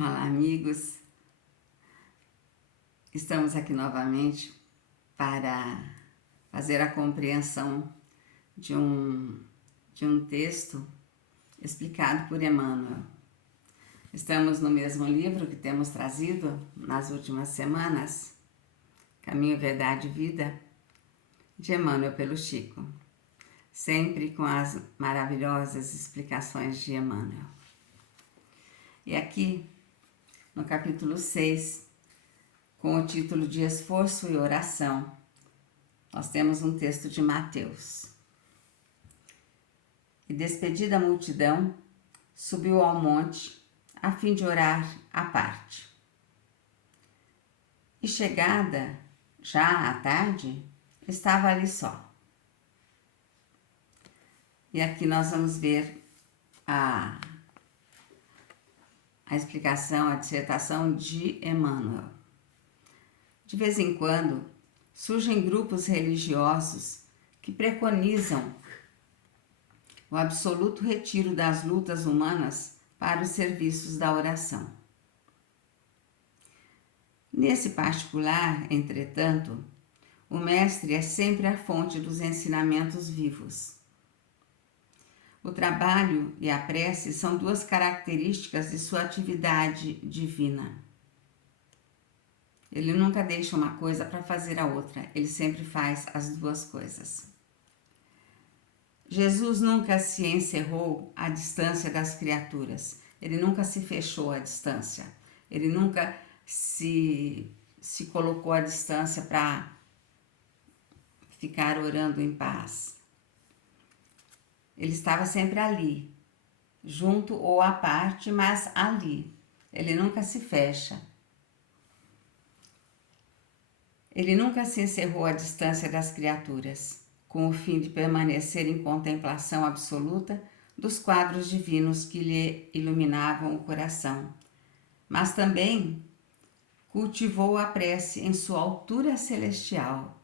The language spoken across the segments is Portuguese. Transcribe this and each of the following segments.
Olá, amigos. Estamos aqui novamente para fazer a compreensão de um texto explicado por Emmanuel. Estamos no mesmo livro que temos trazido nas últimas semanas, Caminho, Verdade e Vida, de Emmanuel pelo Chico, sempre com as maravilhosas explicações de Emmanuel. E aqui, no capítulo 6, com o título de Esforço e Oração, nós temos um texto de Mateus. E despedida a multidão, subiu ao monte a fim de orar à parte. E chegada já à tarde, estava ali só. E aqui nós vamos ver a explicação, a dissertação de Emmanuel. De vez em quando, surgem grupos religiosos que preconizam o absoluto retiro das lutas humanas para os serviços da oração. Nesse particular, entretanto, o mestre é sempre a fonte dos ensinamentos vivos. O trabalho e a prece são duas características de sua atividade divina. Ele nunca deixa uma coisa para fazer a outra, ele sempre faz as duas coisas. Jesus nunca se encerrou à distância das criaturas, ele nunca se fechou à distância, ele nunca se colocou à distância para ficar orando em paz. Ele estava sempre ali, junto ou à parte, mas ali. Ele nunca se fecha. Ele nunca se encerrou à distância das criaturas, com o fim de permanecer em contemplação absoluta dos quadros divinos que lhe iluminavam o coração, mas também cultivou a prece em sua altura celestial.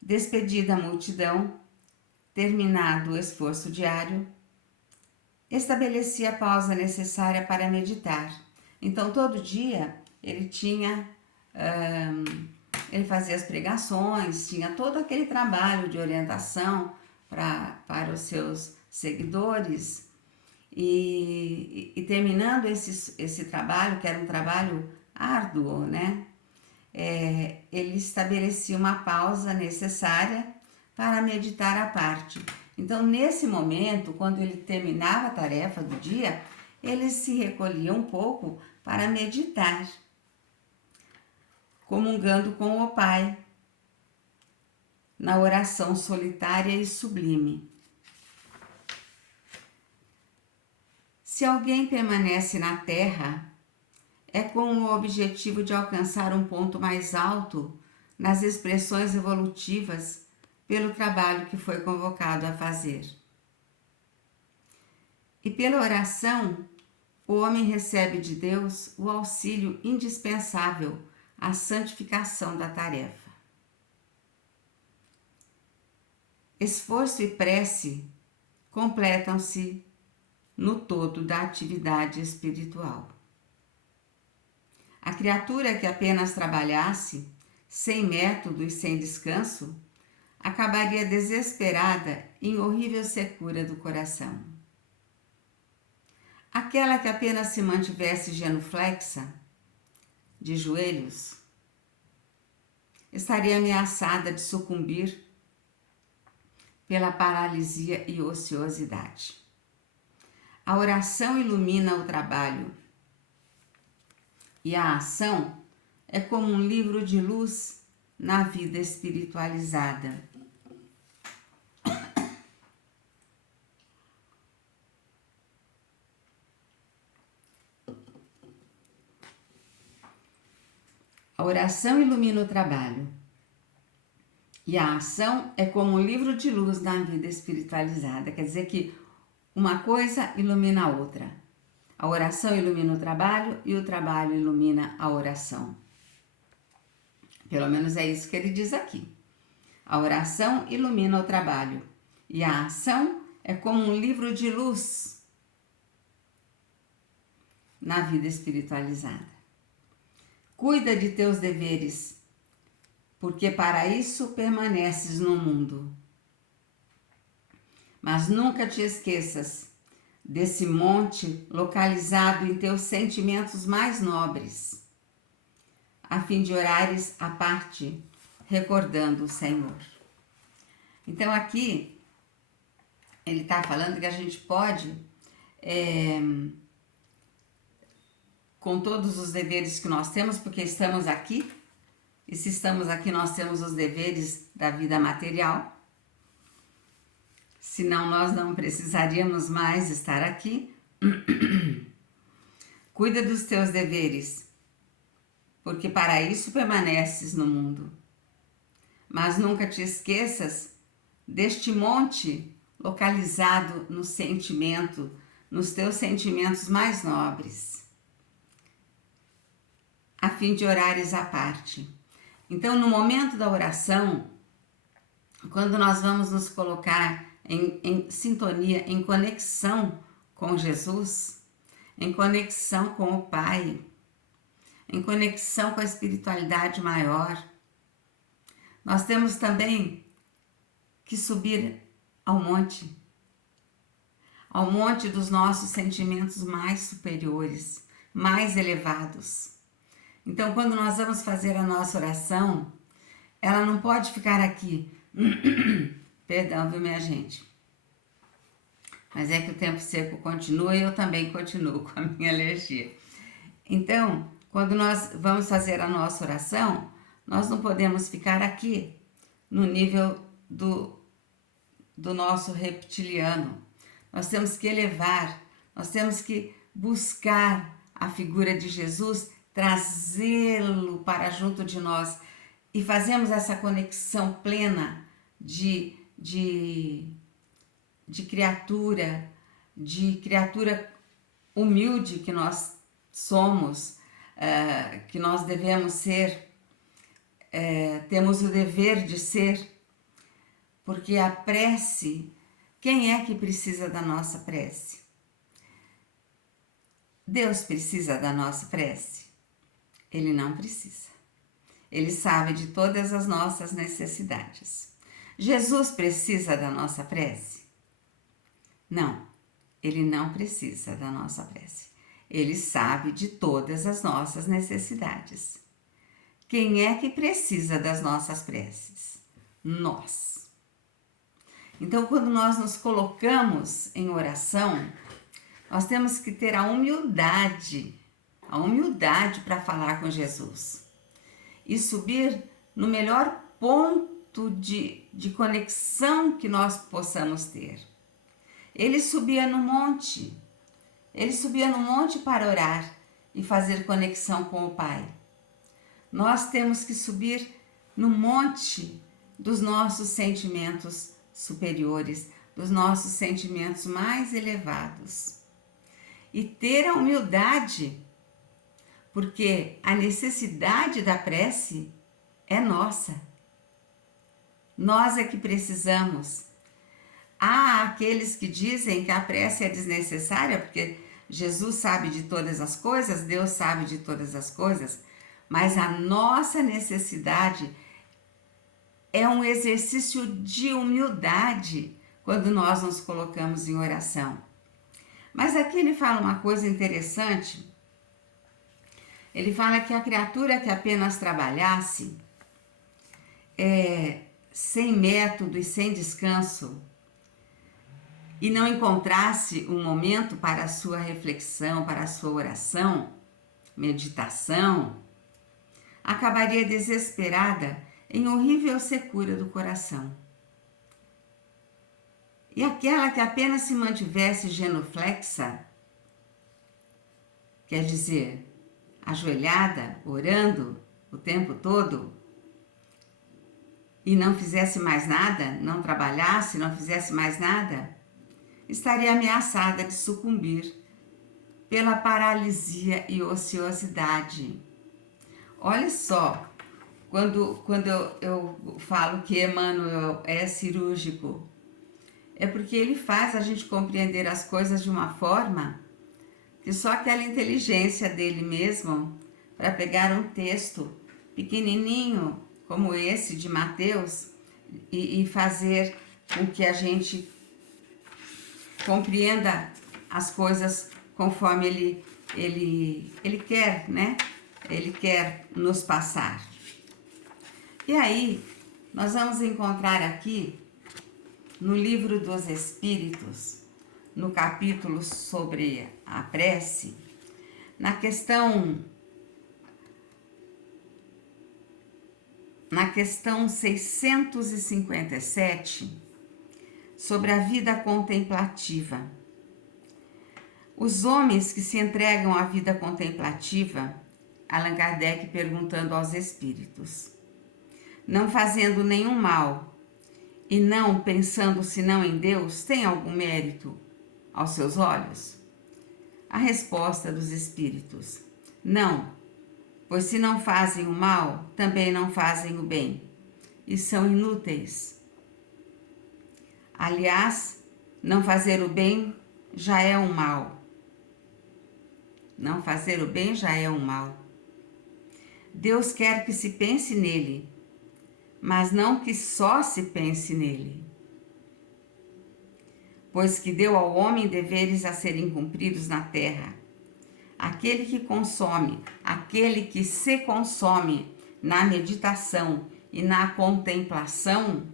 Despedida a multidão, terminado o esforço diário, estabelecia a pausa necessária para meditar. Então, todo dia ele fazia as pregações, tinha todo aquele trabalho de orientação para os seus seguidores e terminando esse trabalho, que era um trabalho árduo, né? Ele estabelecia uma pausa necessária para meditar à parte. Então, nesse momento, quando ele terminava a tarefa do dia, ele se recolhia um pouco para meditar, comungando com o Pai, na oração solitária e sublime. Se alguém permanece na Terra, é com o objetivo de alcançar um ponto mais alto nas expressões evolutivas pelo trabalho que foi convocado a fazer. E pela oração, o homem recebe de Deus o auxílio indispensável à santificação da tarefa. Esforço e prece completam-se no todo da atividade espiritual. A criatura que apenas trabalhasse, sem método e sem descanso, acabaria desesperada em horrível secura do coração. Aquela que apenas se mantivesse genuflexa, de joelhos, estaria ameaçada de sucumbir pela paralisia e ociosidade. A oração ilumina o trabalho e a ação é como um livro de luz na vida espiritualizada. A oração ilumina o trabalho e a ação é como um livro de luz na vida espiritualizada. Quer dizer que uma coisa ilumina a outra. A oração ilumina o trabalho e o trabalho ilumina a oração. Pelo menos é isso que ele diz aqui. A oração ilumina o trabalho e a ação é como um livro de luz na vida espiritualizada. Cuida de teus deveres, porque para isso permaneces no mundo. Mas nunca te esqueças desse monte localizado em teus sentimentos mais nobres, a fim de orares à parte, recordando o Senhor. Então aqui, ele está falando que a gente pode, com todos os deveres que nós temos, porque estamos aqui, e se estamos aqui nós temos os deveres da vida material, senão nós não precisaríamos mais estar aqui. Cuida dos teus deveres, porque para isso permaneces no mundo. Mas nunca te esqueças deste monte localizado no sentimento, nos teus sentimentos mais nobres, a fim de orares à parte. Então, no momento da oração, quando nós vamos nos colocar em sintonia, em conexão com Jesus, em conexão com o Pai, em conexão com a espiritualidade maior, nós temos também que subir ao monte dos nossos sentimentos mais superiores, mais elevados. Então, quando nós vamos fazer a nossa oração, ela não pode ficar aqui. Perdão, viu, minha gente? Mas é que o tempo seco continua e eu também continuo com a minha alergia. Então, quando nós vamos fazer a nossa oração, nós não podemos ficar aqui no nível do nosso reptiliano. Nós temos que elevar, nós temos que buscar a figura de Jesus, trazê-lo para junto de nós e fazemos essa conexão plena de criatura humilde que nós somos, que nós devemos ser, temos o dever de ser, porque a prece, quem é que precisa da nossa prece? Deus precisa da nossa prece? Ele não precisa. Ele sabe de todas as nossas necessidades. Jesus precisa da nossa prece? Não, ele não precisa da nossa prece. Ele sabe de todas as nossas necessidades. Quem é que precisa das nossas preces? Nós. Então, quando nós nos colocamos em oração, nós temos que ter a humildade para falar com Jesus e subir no melhor ponto de conexão que nós possamos ter. Ele subia no monte para orar e fazer conexão com o Pai. Nós temos que subir no monte dos nossos sentimentos superiores, dos nossos sentimentos mais elevados. E ter a humildade, porque a necessidade da prece é nossa. Nós é que precisamos. Há aqueles que dizem que a prece é desnecessária, porque Jesus sabe de todas as coisas, Deus sabe de todas as coisas, mas a nossa necessidade é um exercício de humildade quando nós nos colocamos em oração. Mas aqui ele fala uma coisa interessante. Ele fala que a criatura que apenas trabalhasse sem método e sem descanso e não encontrasse um momento para a sua reflexão, para a sua oração, meditação, acabaria desesperada em horrível secura do coração. E aquela que apenas se mantivesse genuflexa, quer dizer, ajoelhada, orando o tempo todo, e não fizesse mais nada, não trabalhasse, não fizesse mais nada, estaria ameaçada de sucumbir pela paralisia e ociosidade. Olha só, quando eu falo que Emmanuel é cirúrgico, é porque ele faz a gente compreender as coisas de uma forma que só aquela inteligência dele mesmo, para pegar um texto pequenininho como esse de Mateus e fazer com que a gente compreenda as coisas conforme ele quer, né? Ele quer nos passar. E aí, nós vamos encontrar aqui, no Livro dos Espíritos, no capítulo sobre a prece, na questão 657, sobre a vida contemplativa. Os homens que se entregam à vida contemplativa, Allan Kardec perguntando aos espíritos, não fazendo nenhum mal e não pensando senão em Deus, tem algum mérito aos seus olhos? A resposta dos espíritos, não, pois se não fazem o mal, também não fazem o bem, e são inúteis. Aliás, não fazer o bem já é um mal. Não fazer o bem já é um mal. Deus quer que se pense nele, mas não que só se pense nele. Pois que deu ao homem deveres a serem cumpridos na terra. Aquele que consome, aquele que se consome na meditação e na contemplação,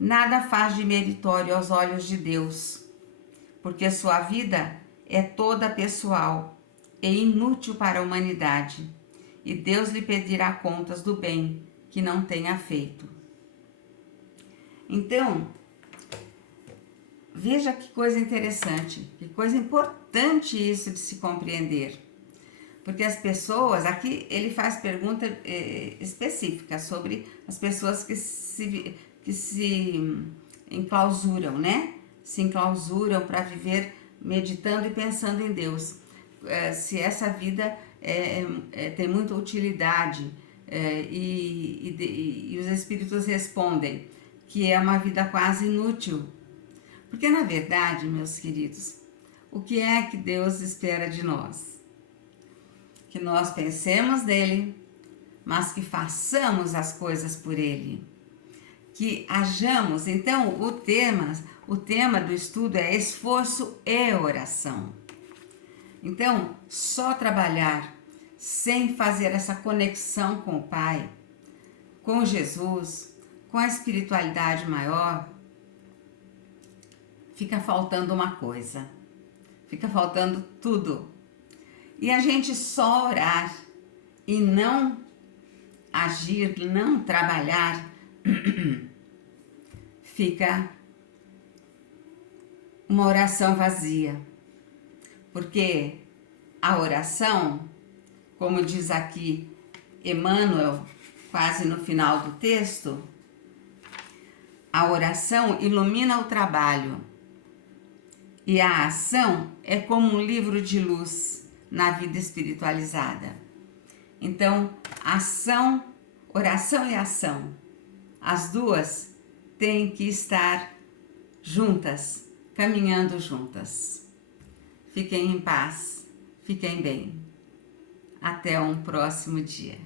nada faz de meritório aos olhos de Deus, porque sua vida é toda pessoal e inútil para a humanidade, e Deus lhe pedirá contas do bem que não tenha feito. Então, veja que coisa interessante, que coisa importante isso de se compreender. Porque as pessoas, aqui ele faz pergunta específica sobre as pessoas que se enclausuram, né? Se enclausuram para viver meditando e pensando em Deus. Se essa vida tem muita utilidade e os espíritos respondem que é uma vida quase inútil. Porque, na verdade, meus queridos, o que é que Deus espera de nós? Que nós pensemos nele, mas que façamos as coisas por ele. Que hajamos. Então, o tema do estudo é esforço e oração. Então, só trabalhar sem fazer essa conexão com o Pai, com Jesus, com a espiritualidade maior, fica faltando uma coisa, fica faltando tudo. E a gente só orar e não agir, não trabalhar, fica uma oração vazia. Porque a oração, como diz aqui Emmanuel, quase no final do texto, a oração ilumina o trabalho. E a ação é como um livro de luz na vida espiritualizada. Então, oração e ação, as duas têm que estar juntas, caminhando juntas. Fiquem em paz, fiquem bem. Até um próximo dia.